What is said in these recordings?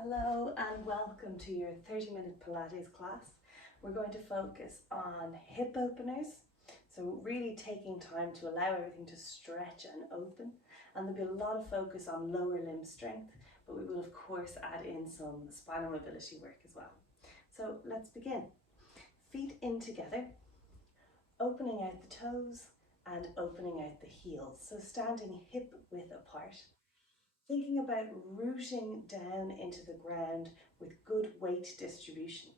Hello and welcome to your 30-minute Pilates class. We're going to focus on hip openers, so really taking time to allow everything to stretch and open, and there'll be a lot of focus on lower limb strength, but we will of course add in some spinal mobility work as well. So let's begin. Feet in together, opening out the toes and opening out the heels, so standing hip width apart. Thinking about rooting down into the ground with good weight distribution.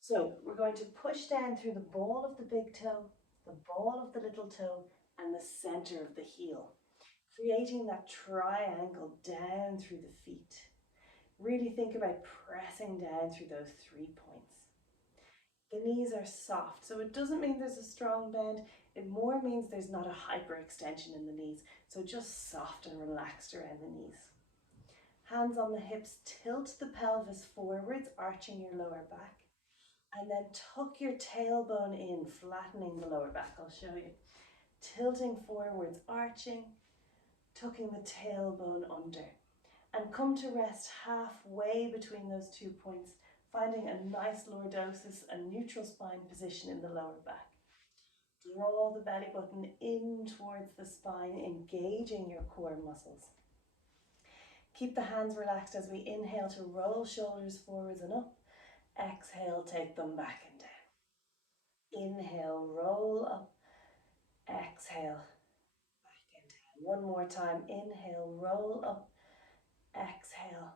So we're going to push down through the ball of the big toe, the ball of the little toe, and the center of the heel, creating that triangle down through the feet. Really think about pressing down through those 3 points. The knees are soft, so it doesn't mean there's a strong bend. It more means there's not a hyperextension in the knees, so just soft and relaxed around the knees. Hands on the hips, tilt the pelvis forwards, arching your lower back, and then tuck your tailbone in, flattening the lower back. I'll show you. Tilting forwards, arching, tucking the tailbone under, and come to rest halfway between those 2 points, finding a nice lordosis and neutral spine position in the lower back. Draw the belly button in towards the spine, engaging your core muscles. Keep the hands relaxed as we inhale to roll shoulders forwards and up. Exhale, take them back and down. Inhale, roll up. Exhale, back and down. One more time. Inhale, roll up. Exhale,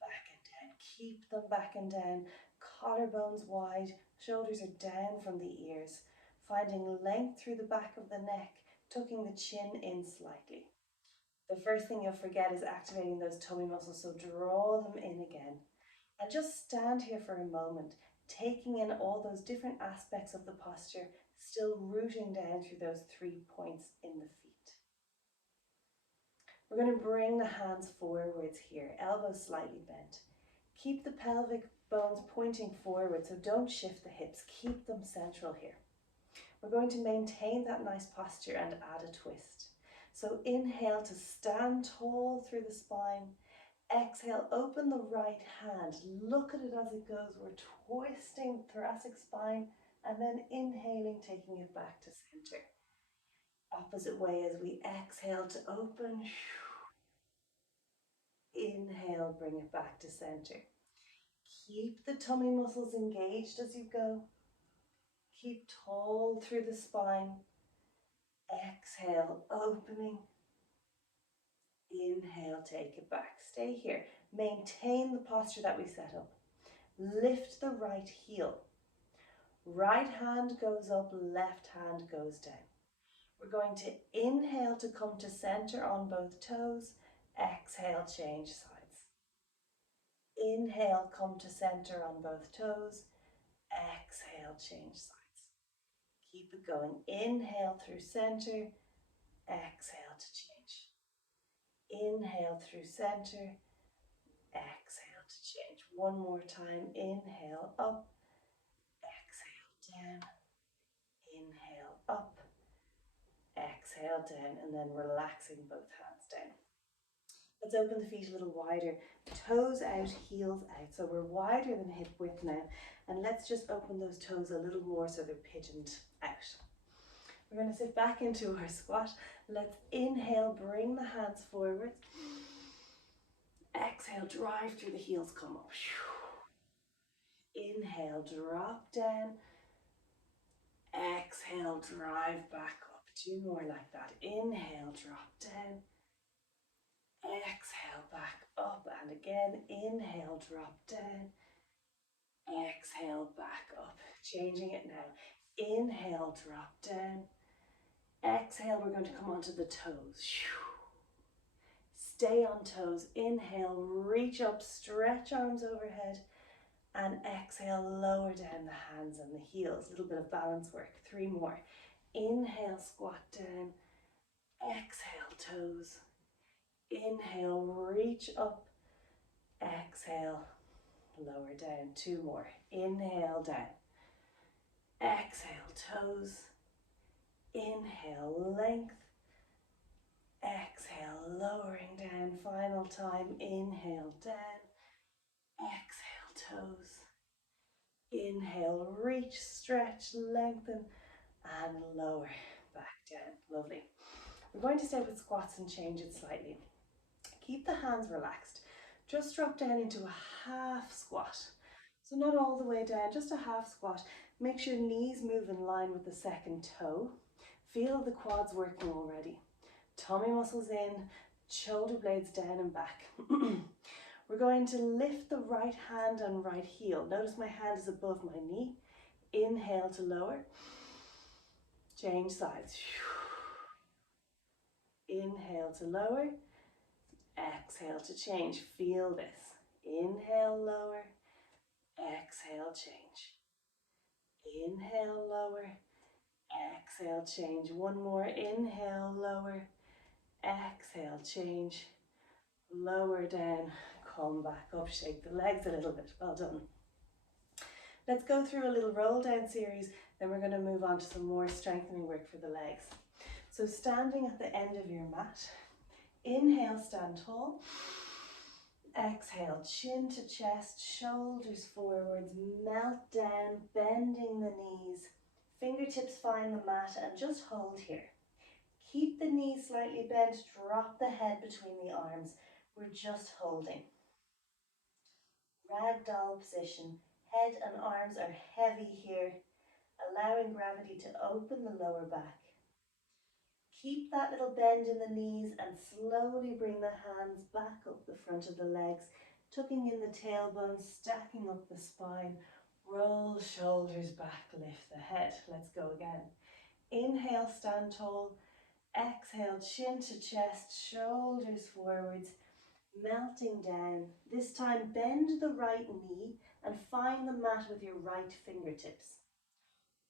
back and down. Keep them back and down. Collarbones wide, shoulders are down from the ears. Finding length through the back of the neck, tucking the chin in slightly. The first thing you'll forget is activating those tummy muscles, so draw them in again. And just stand here for a moment, taking in all those different aspects of the posture, still rooting down through those 3 points in the feet. We're going to bring the hands forwards here, elbows slightly bent. Keep the pelvic bones pointing forward, so don't shift the hips, keep them central here. We're going to maintain that nice posture and add a twist. So inhale to stand tall through the spine. Exhale, open the right hand. Look at it as it goes. We're twisting thoracic spine and then inhaling, taking it back to center. Opposite way as we exhale to open. Inhale, bring it back to center. Keep the tummy muscles engaged as you go. Keep tall through the spine. Exhale, opening. Inhale, take it back. Stay here. Maintain the posture that we set up. Lift the right heel. Right hand goes up, left hand goes down. We're going to inhale to come to center on both toes. Exhale, change sides. Inhale, come to center on both toes. Exhale, change sides. Keep it going. Inhale through center. Exhale to change. Inhale through center. Exhale to change. One more time. Inhale up. Exhale down. Inhale up. Exhale down. And then relaxing both hands down. Let's open the feet a little wider. Toes out, heels out. So we're wider than hip width now. And let's just open those toes a little more so they're pigeoned out. We're going to sit back into our squat. Let's inhale, bring the hands forward. Exhale, drive through the heels, come up. Inhale, drop down. Exhale, drive back up. 2 more like that. Inhale, drop down. Exhale, back up. And again, inhale, drop down. Exhale, back up. Changing it now. Inhale, drop down. Exhale, we're going to come onto the toes. Stay on toes. Inhale, reach up, stretch arms overhead. And exhale, lower down the hands and the heels. A little bit of balance work. 3 more. Inhale, squat down. Exhale, toes. Inhale, reach up. Exhale, lower down. 2 more. Inhale, down. Exhale, toes. Inhale, length. Exhale, lowering down. Final time. Inhale, down. Exhale, toes. Inhale, reach, stretch, lengthen, and lower. Back down. Lovely. We're going to stay with squats and change it slightly. Keep the hands relaxed. Just drop down into a half squat. So not all the way down, just a half squat. Make sure knees move in line with the second toe. Feel the quads working already. Tummy muscles in, shoulder blades down and back. We're going to lift the right hand and right heel. Notice my hand is above my knee. Inhale to lower. Change sides. Inhale to lower. Exhale to change. Feel this. Inhale, lower. Exhale, change. Inhale, lower. Exhale, change. One more. Inhale, lower. Exhale, change. Lower down. Come back up. Shake the legs a little bit. Well done. Let's go through a little roll down series. Then we're going to move on to some more strengthening work for the legs. So standing at the end of your mat. Inhale, stand tall. Exhale, chin to chest, shoulders forwards, melt down, bending the knees. Fingertips find the mat and just hold here. Keep the knees slightly bent, drop the head between the arms. We're just holding. Ragdoll position. Head and arms are heavy here, allowing gravity to open the lower back. Keep that little bend in the knees and slowly bring the hands back up the front of the legs, tucking in the tailbone, stacking up the spine. Roll shoulders back, lift the head. Let's go again. Inhale, stand tall. Exhale, chin to chest, shoulders forwards, melting down. This time bend the right knee and find the mat with your right fingertips.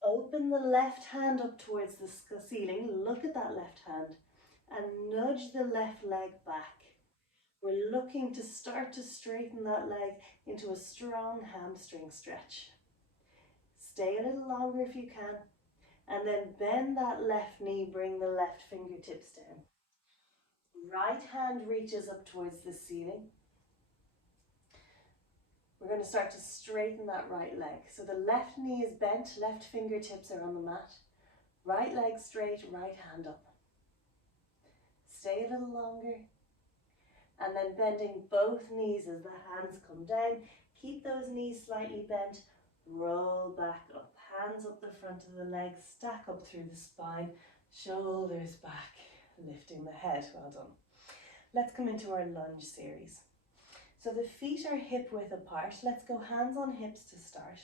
Open the left hand up towards the ceiling. Look at that left hand and nudge the left leg back. We're looking to start to straighten that leg into a strong hamstring stretch. Stay a little longer if you can. And then bend that left knee, bring the left fingertips down. Right hand reaches up towards the ceiling. We're going to start to straighten that right leg. So the left knee is bent, left fingertips are on the mat. Right leg straight, right hand up. Stay a little longer. And then bending both knees as the hands come down. Keep those knees slightly bent. Roll back up. Hands up the front of the legs. Stack up through the spine. Shoulders back. Lifting the head. Well done. Let's come into our lunge series. So the feet are hip width apart. Let's go hands on hips to start.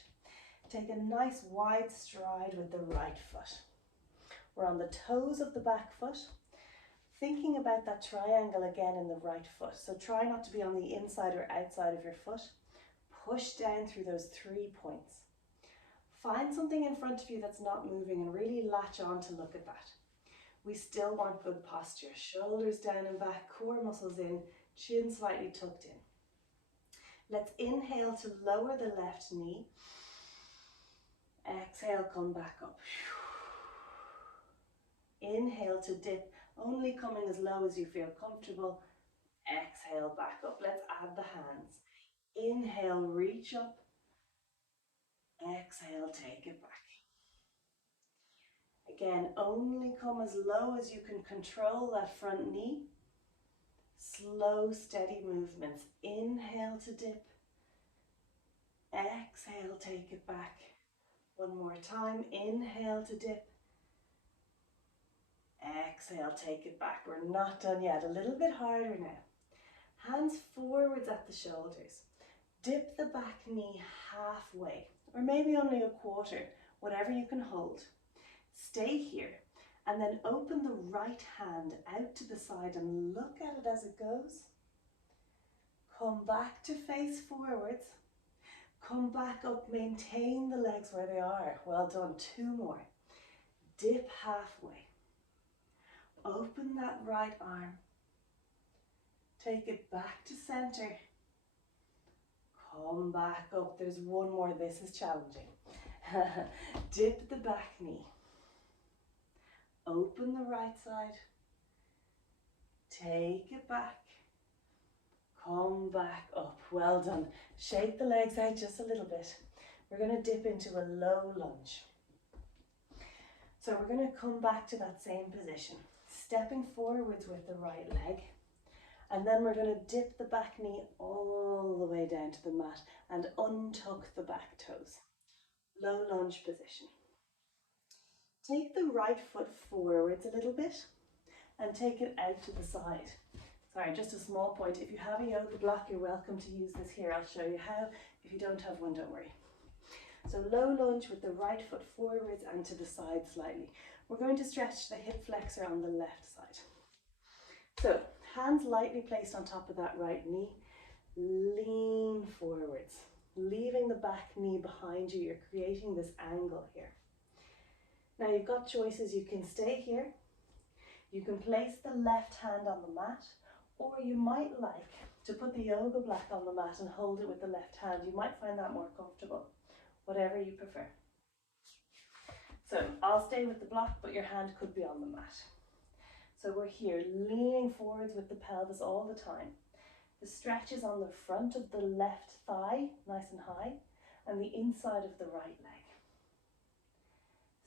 Take a nice wide stride with the right foot. We're on the toes of the back foot. Thinking about that triangle again in the right foot. So try not to be on the inside or outside of your foot. Push down through those 3 points. Find something in front of you that's not moving and really latch on to look at that. We still want good posture. Shoulders down and back, core muscles in, chin slightly tucked in. Let's inhale to lower the left knee. Exhale, come back up. Inhale to dip, only coming as low as you feel comfortable. Exhale, back up. Let's add the hands. Inhale, reach up. Exhale, take it back. Again, only come as low as you can control that front knee. Slow, steady movements. Inhale to dip. Exhale, take it back. One more time. Inhale to dip. Exhale, take it back. We're not done yet. A little bit harder now. Hands forwards at the shoulders. Dip the back knee halfway, or maybe only a quarter, whatever you can hold. Stay here, and then open the right hand out to the side and look at it as it goes. Come back to face forwards. Come back up, maintain the legs where they are. Well done, 2 more. Dip halfway. Open that right arm. Take it back to center. Come back up. There's 1 more. This is challenging. Dip the back knee. Open the right side. Take it back. Come come back up. Well done. Shake the legs out just a little bit. We're going to dip into a low lunge. So we're going to come back to that same position, stepping forwards with the right leg. And then we're going to dip the back knee all the way down to the mat and untuck the back toes. Low lunge position. Take the right foot forwards a little bit and take it out to the side. Sorry, just a small point. If you have a yoga block, you're welcome to use this here. I'll show you how. If you don't have one, don't worry. So low lunge with the right foot forwards and to the side slightly. We're going to stretch the hip flexor on the left side. So hands lightly placed on top of that right knee. Lean forwards, leaving the back knee behind you. You're creating this angle here. Now you've got choices. You can stay here. You can place the left hand on the mat, or you might like to put the yoga block on the mat and hold it with the left hand. You might find that more comfortable, whatever you prefer. So I'll stay with the block, but your hand could be on the mat. So we're here leaning forwards with the pelvis all the time. The stretch is on the front of the left thigh, nice and high, and the inside of the right leg.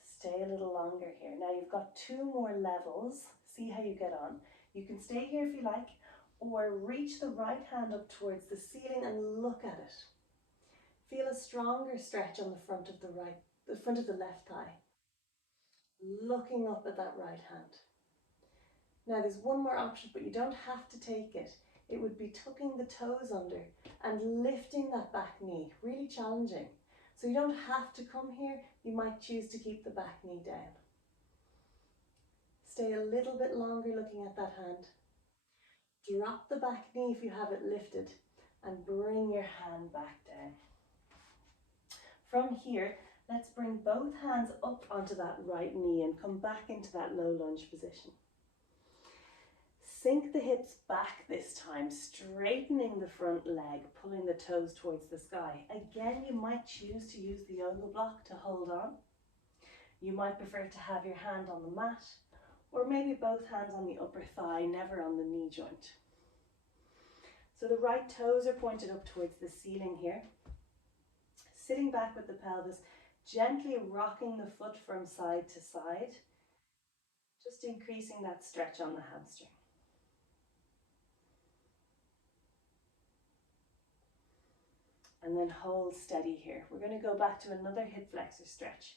Stay a little longer here. Now you've got 2 more levels. See how you get on. You can stay here if you like, or reach the right hand up towards the ceiling and look at it. Feel a stronger stretch on the front of the left thigh. Looking up at that right hand. Now there's one more option, but you don't have to take it. It would be tucking the toes under and lifting that back knee, really challenging. So you don't have to come here, you might choose to keep the back knee down. Stay a little bit longer looking at that hand. Drop the back knee if you have it lifted and bring your hand back down. From here, let's bring both hands up onto that right knee and come back into that low lunge position. Sink the hips back this time, straightening the front leg, pulling the toes towards the sky. Again, you might choose to use the yoga block to hold on. You might prefer to have your hand on the mat, or maybe both hands on the upper thigh, never on the knee joint. So the right toes are pointed up towards the ceiling here. Sitting back with the pelvis, gently rocking the foot from side to side, just increasing that stretch on the hamstring. And then hold steady here. We're going to go back to another hip flexor stretch.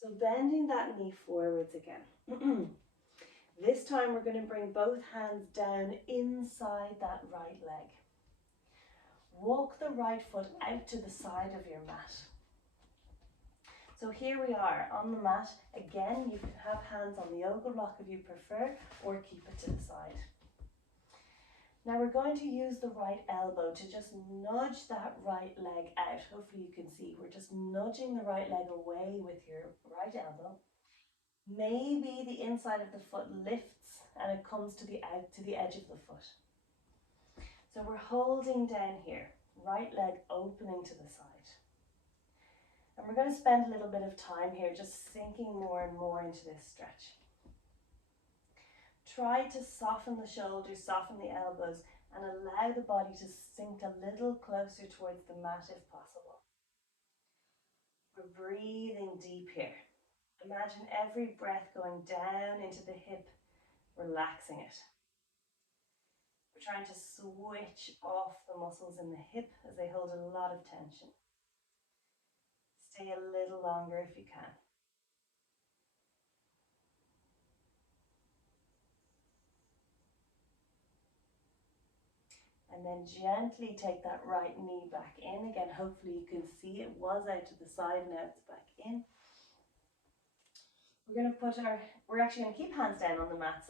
So bending that knee forwards again. This time we're going to bring both hands down inside that right leg. Walk the right foot out to the side of your mat. So here we are on the mat. Again, you can have hands on the yoga block if you prefer, or keep it to the side. Now we're going to use the right elbow to just nudge that right leg out. Hopefully you can see, we're just nudging the right leg away with your right elbow. Maybe the inside of the foot lifts and it comes to the edge of the foot. So we're holding down here, right leg opening to the side. And we're going to spend a little bit of time here just sinking more and more into this stretch. Try to soften the shoulders, soften the elbows, and allow the body to sink a little closer towards the mat if possible. We're breathing deep here. Imagine every breath going down into the hip, relaxing it. We're trying to switch off the muscles in the hip as they hold a lot of tension. Stay a little longer if you can. And then gently take that right knee back in. Again, hopefully you can see it was out to the side, now it's back in. We're actually going to keep hands down on the mat,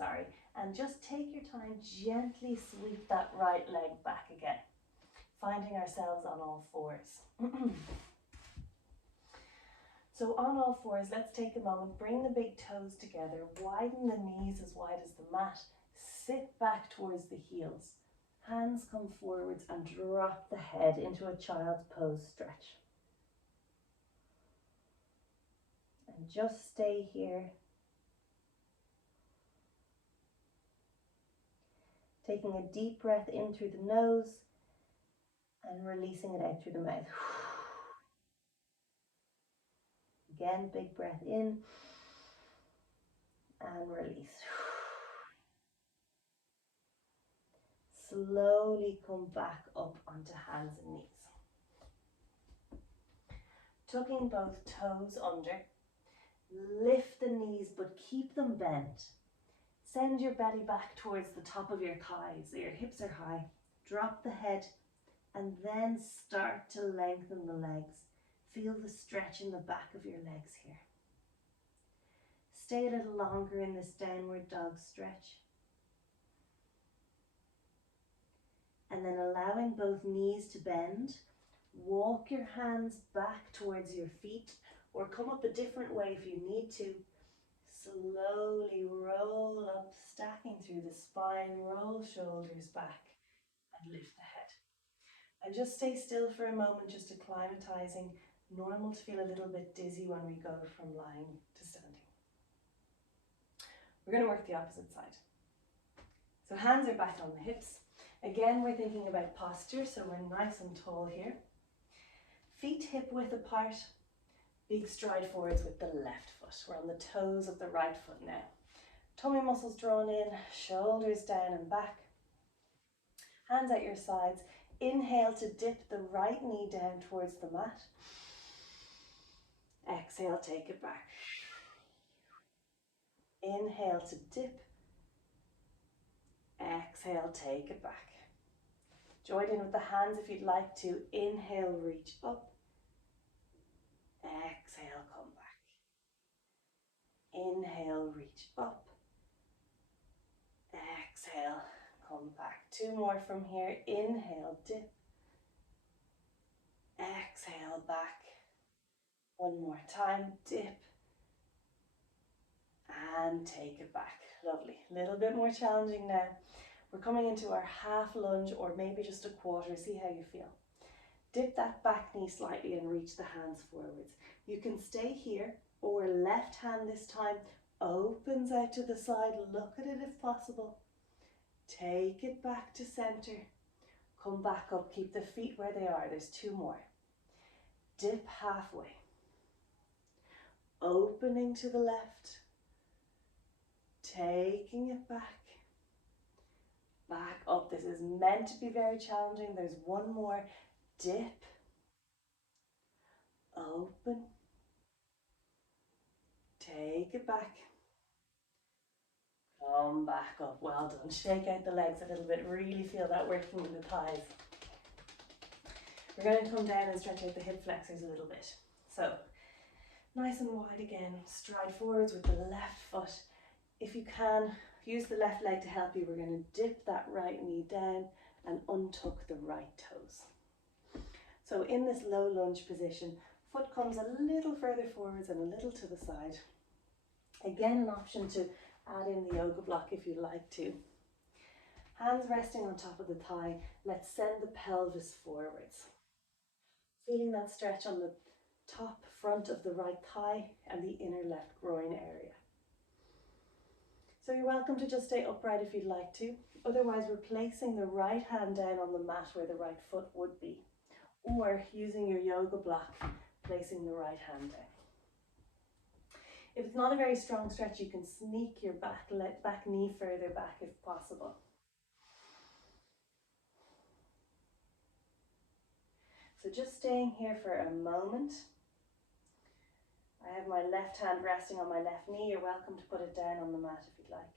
and just take your time, gently sweep that right leg back again, finding ourselves on all fours. So on all fours, let's take a moment, bring the big toes together, widen the knees as wide as the mat, sit back towards the heels. Hands come forwards and drop the head into a child's pose stretch. And just stay here. Taking a deep breath in through the nose And releasing it out through the mouth. Again, big breath in and release. Slowly come back up onto hands and knees. Tucking both toes under. Lift the knees but keep them bent. Send your belly back towards the top of your thighs. Your hips are high. Drop the head and then start to lengthen the legs. Feel the stretch in the back of your legs here. Stay a little longer in this downward dog stretch. And then allowing both knees to bend, walk your hands back towards your feet or come up a different way if you need to. Slowly roll up, stacking through the spine, roll shoulders back and lift the head. And just stay still for a moment, just acclimatizing. Normal to feel a little bit dizzy when we go from lying to standing. We're going to work the opposite side. So hands are back on the hips. Again, we're thinking about posture, so we're nice and tall here. Feet hip width apart. Big stride forwards with the left foot. We're on the toes of the right foot now. Tummy muscles drawn in, shoulders down and back. Hands at your sides. Inhale to dip the right knee down towards the mat. Exhale, take it back. Inhale to dip. Exhale, take it back. Join in with the hands if you'd like to. Inhale, reach up. Exhale, come back. Inhale, reach up. Exhale, come back. Two more from here. Inhale, dip. Exhale, back. One more time, dip. And take it back. Lovely. A little bit more challenging now. We're coming into our half lunge or maybe just a quarter. See how you feel. Dip that back knee slightly and reach the hands forwards. You can stay here or left hand this time opens out to the side. Look at it if possible. Take it back to center. Come back up. Keep the feet where they are. There's two more. Dip halfway. Opening to the left. Taking it back. Back up. This is meant to be very challenging. There's one more. Dip. Open. Take it back. Come back up. Well done. Shake out the legs a little bit. Really feel that working in the thighs. We're going to come down and stretch out the hip flexors a little bit. So, nice and wide again. Stride forwards with the left foot. If you can, use the left leg to help you. We're going to dip that right knee down and untuck the right toes. So in this low lunge position, foot comes a little further forwards and a little to the side. Again, an option to add in the yoga block if you'd like to. Hands resting on top of the thigh. Let's send the pelvis forwards. Feeling that stretch on the top front of the right thigh and the inner left groin area. So you're welcome to just stay upright if you'd like to. Otherwise, we're placing the right hand down on the mat where the right foot would be. Or using your yoga block, placing the right hand down. If it's not a very strong stretch, you can sneak your back knee further back if possible. So just staying here for a moment. I have my left hand resting on my left knee. You're welcome to put it down on the mat if you'd like.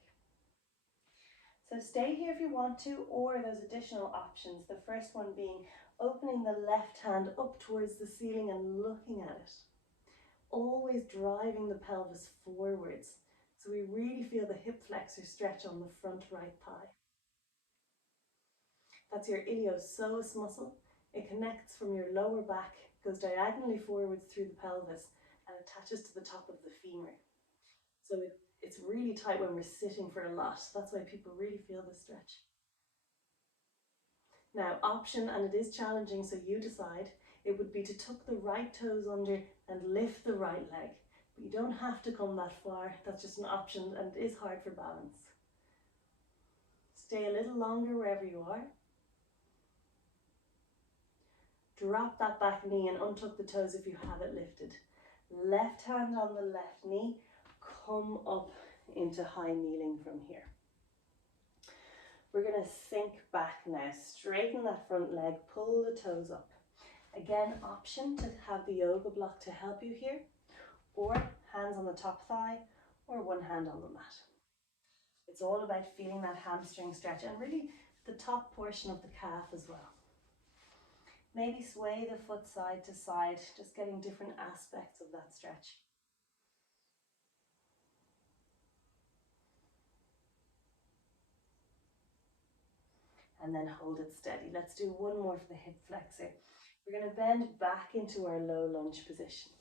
So stay here if you want to, or those additional options. The first one being opening the left hand up towards the ceiling and looking at it. Always driving the pelvis forwards. So we really feel the hip flexor stretch on the front right thigh. That's your iliopsoas muscle. It connects from your lower back, goes diagonally forwards through the pelvis and attaches to the top of the femur. So it's really tight when we're sitting for a lot. That's why people really feel the stretch. Now, option, and it is challenging, so you decide, it would be to tuck the right toes under and lift the right leg. But you don't have to come that far. That's just an option, and it is hard for balance. Stay a little longer wherever you are. Drop that back knee and untuck the toes if you have it lifted. Left hand on the left knee, come up into high kneeling from here. We're going to sink back now, straighten that front leg, pull the toes up. Again, option to have the yoga block to help you here, or hands on the top thigh, or one hand on the mat. It's all about feeling that hamstring stretch and really the top portion of the calf as well. Maybe sway the foot side to side, just getting different aspects of that stretch. And then hold it steady. Let's do one more for the hip flexor. We're going to bend back into our low lunge position.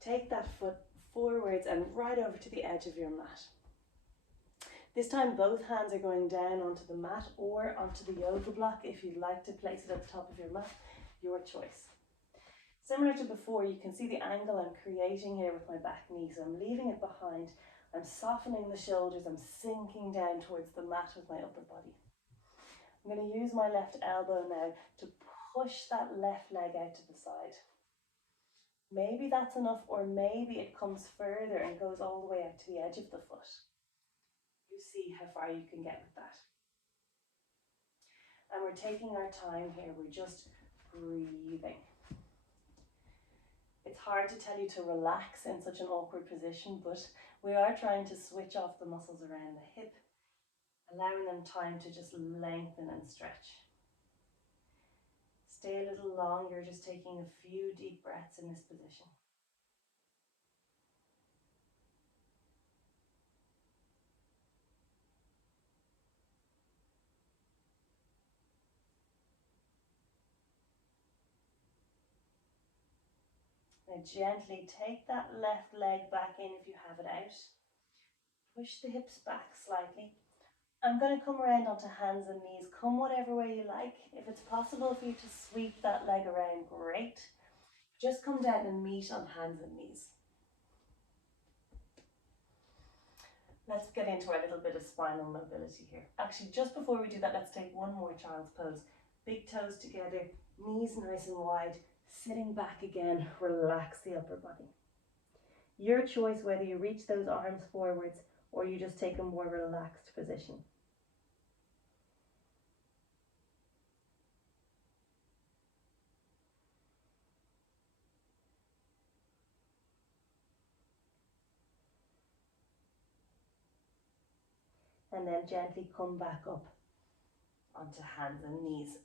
Take that foot forwards and right over to the edge of your mat. This time both hands are going down onto the mat or onto the yoga block if you'd like to place it at the top of your mat, your choice. Similar to before, you can see the angle I'm creating here with my back knee, so I'm leaving it behind. I'm softening the shoulders, I'm sinking down towards the mat with my upper body. I'm going to use my left elbow now to push that left leg out to the side. Maybe that's enough, or maybe it comes further and goes all the way out to the edge of the foot. You see how far you can get with that. And we're taking our time here, we're just breathing. It's hard to tell you to relax in such an awkward position, but we are trying to switch off the muscles around the hip, allowing them time to just lengthen and stretch. Stay a little longer, just taking a few deep breaths in this position. Now gently take that left leg back in if you have it out. Push the hips back slightly. I'm going to come around onto hands and knees. Come whatever way you like. If it's possible for you to sweep that leg around, great. Just come down and meet on hands and knees. Let's get into a little bit of spinal mobility here. Actually, just before we do that, let's take one more child's pose. Big toes together, knees nice and wide, sitting back again, relax the upper body. Your choice whether you reach those arms forwards or you just take a more relaxed position. And then gently come back up onto hands and knees.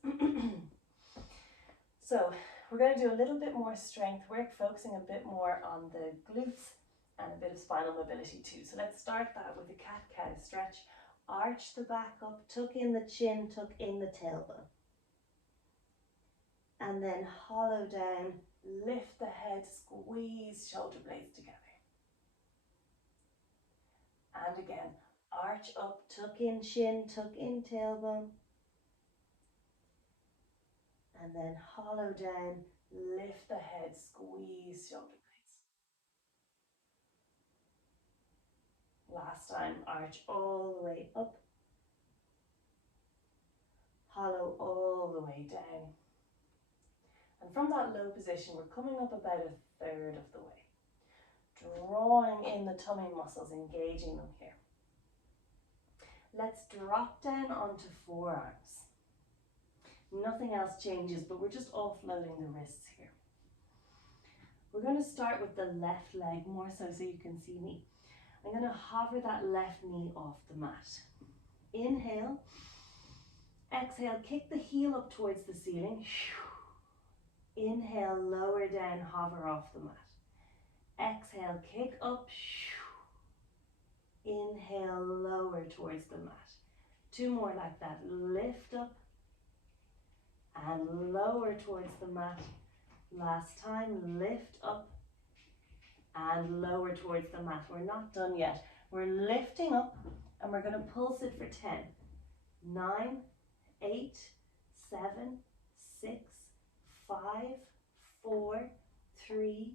So we're going to do a little bit more strength work, focusing a bit more on the glutes and a bit of spinal mobility too. So let's start that with a cat-cow stretch. Arch the back up, tuck in the chin, tuck in the tailbone. And then hollow down, lift the head, squeeze shoulder blades together. And again, arch up, tuck in chin, tuck in tailbone. And then hollow down, lift the head, squeeze shoulder blades. Last time, arch all the way up, hollow all the way down. And from that low position, we're coming up about a third of the way. Drawing in the tummy muscles, engaging them here. Let's drop down onto forearms. Nothing else changes, but we're just offloading the wrists here. We're going to start with the left leg more so you can see me. I'm going to hover that left knee off the mat. Inhale. Exhale, kick the heel up towards the ceiling. Inhale, lower down, hover off the mat. Exhale, kick up. Inhale, lower towards the mat. Two more like that. Lift up and lower towards the mat. Last time, lift up and lower towards the mat. We're not done yet. We're lifting up and we're going to pulse it for 10, 9, 8, 7, 6, 5, 4, 3,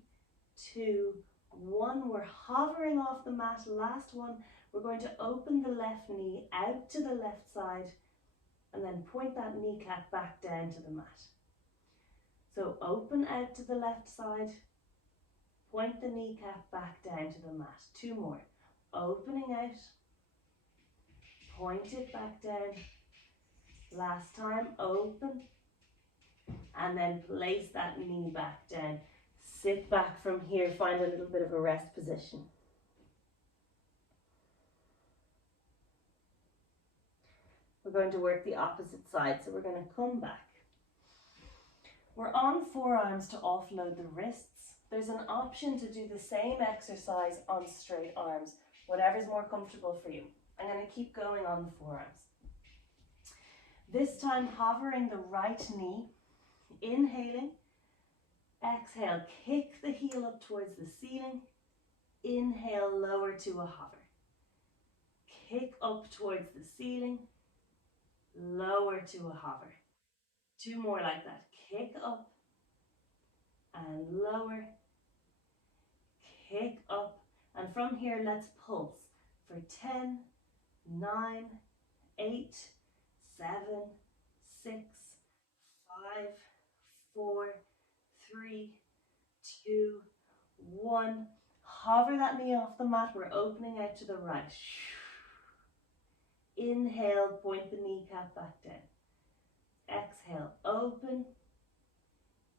2, 1. We're hovering off the mat. Last one. We're going to open the left knee out to the left side and then point that kneecap back down to the mat. So open out to the left side, point the kneecap back down to the mat. 2 more. Opening out, point it back down. Last time, open, and then place that knee back down. Sit back from here, find a little bit of a rest position. We're going to work the opposite side, so we're going to come back. We're on forearms to offload the wrists. There's an option to do the same exercise on straight arms, whatever's more comfortable for you. I'm going to keep going on the forearms. This time hovering the right knee, inhaling, exhale, kick the heel up towards the ceiling, inhale, lower to a hover. Kick up towards the ceiling, lower to a hover. 2 more like that. Kick up and lower, kick up, and from here let's pulse for 10, 9, 8, 7, 6, 5, 4, 3, 2, 1. Hover that knee off the mat. We're opening out to the right. Inhale, point the kneecap back down. Exhale, open.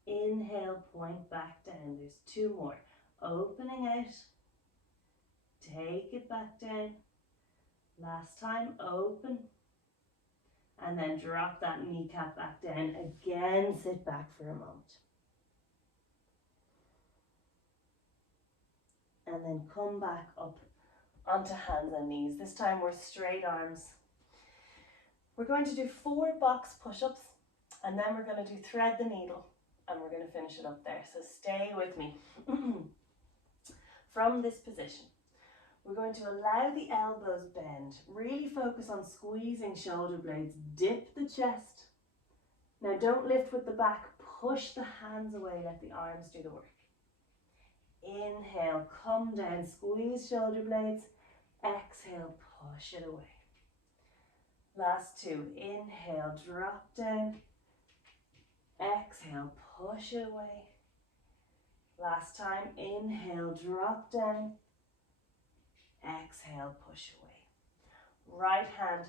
Inhale, point back down. There's 2 more. Opening out. Take it back down. Last time, open. And then drop that kneecap back down. Again, sit back for a moment. And then come back up onto hands and knees. This time we're straight arms. We're going to do 4 box push-ups, and then we're going to do thread the needle, and we're going to finish it up there. So stay with me. From this position, we're going to allow the elbows bend. Really focus on squeezing shoulder blades. Dip the chest. Now don't lift with the back. Push the hands away. Let the arms do the work. Inhale, come down, squeeze shoulder blades. Exhale, push it away. Last 2. Inhale, drop down. Exhale, push it away. Last time, inhale, drop down. Exhale, push away. Right hand,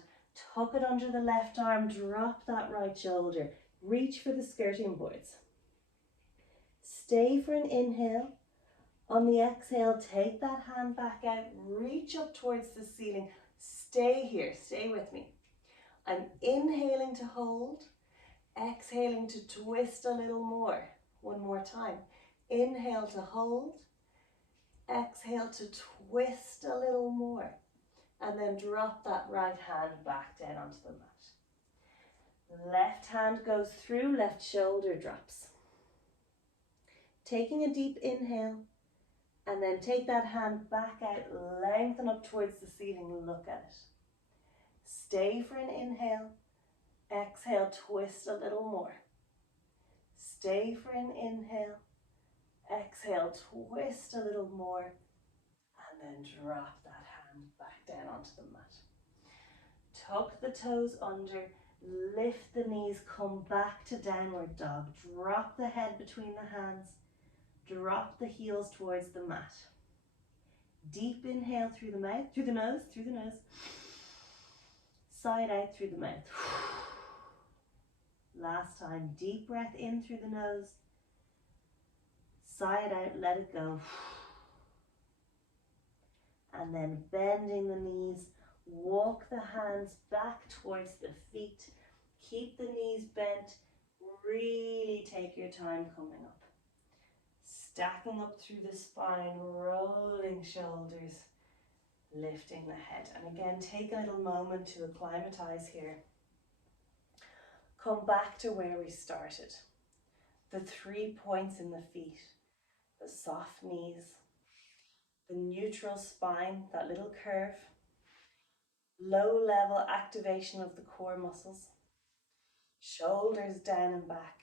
tuck it under the left arm, drop that right shoulder. Reach for the skirting boards. Stay for an inhale. On the exhale, take that hand back out, reach up towards the ceiling. Stay here, stay with me. I'm inhaling to hold, exhaling to twist a little more. 1 more time. Inhale to hold, exhale to twist a little more. And then drop that right hand back down onto the mat. Left hand goes through, left shoulder drops. Taking a deep inhale, and then take that hand back out, lengthen up towards the ceiling, look at it. Stay for an inhale, exhale, twist a little more. Stay for an inhale, exhale, twist a little more, and then drop that hand back down onto the mat. Tuck the toes under, lift the knees, come back to downward dog. Drop the head between the hands, drop the heels towards the mat. Deep inhale through the mouth, through the nose. Side out through the mouth. Last time, deep breath in through the nose. Side out, let it go. And then bending the knees, walk the hands back towards the feet. Keep the knees bent. Really take your time coming up. Stacking up through the spine, rolling shoulders, lifting the head. And again, take a little moment to acclimatize here. Come back to where we started. The 3 points in the feet, the soft knees, the neutral spine, that little curve, low level activation of the core muscles, shoulders down and back,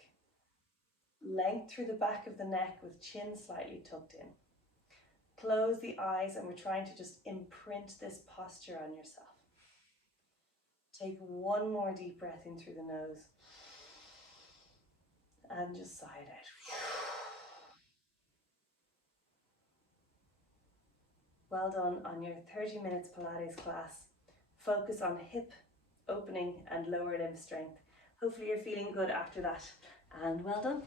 length through the back of the neck with chin slightly tucked in. Close the eyes, and we're trying to just imprint this posture on yourself. Take 1 more deep breath in through the nose. and just sigh it out. Well done on your 30 minutes Pilates class. Focus on hip opening and lower limb strength. Hopefully you're feeling good after that, and well done.